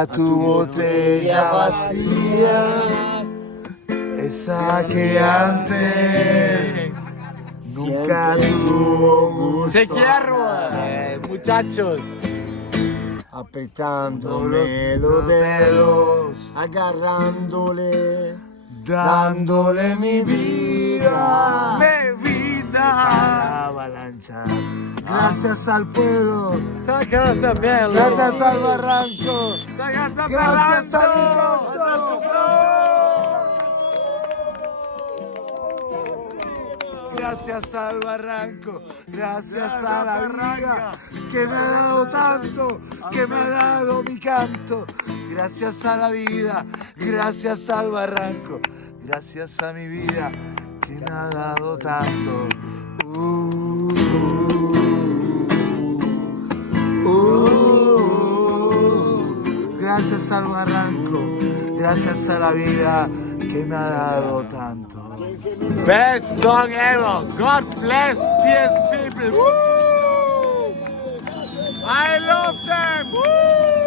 a tu botella vacía, esa que antes nunca tuvo gusto. Te quiero, muchachos. Apretándole los dedos, agarrándole, dándole mi vida. La avalancha. Gracias al pueblo, gracias al barranco, gracias a mi canto. Gracias al barranco, gracias a la vida que me ha dado tanto, que me ha dado mi canto. Gracias a la vida, gracias al barranco, gracias a mi vida que me ha dado tanto. Gracias al barranco, gracias a la vida que me ha dado tanto. Best song ever. God bless these people. Woo! I love them. Woo!